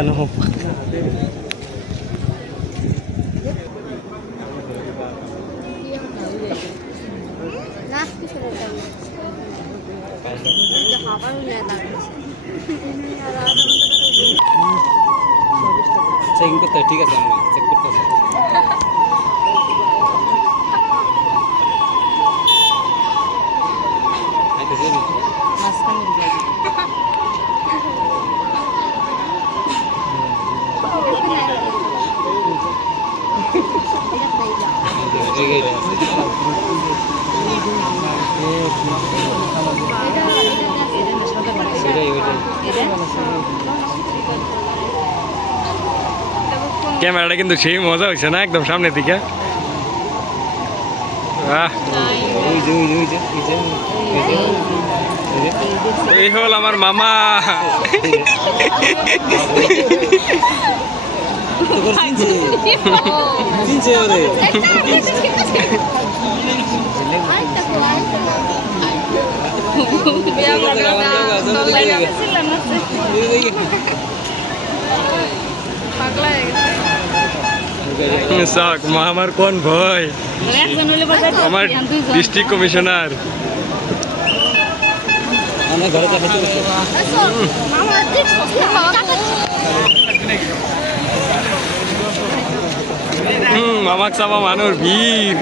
দেখানো হোক। চেকিং করতে ঠিক আছে, আমি চেক করতে ক্যামেরাটা কিন্তু সেই মজা হয়েছে না একদম সামনের দিকে। এই হল আমার মামা। মা আমার কোন ভয়, আমার ডিস্ট্রিক্ট কমিশনার। মামাক চাবা মানুষ ভিড়।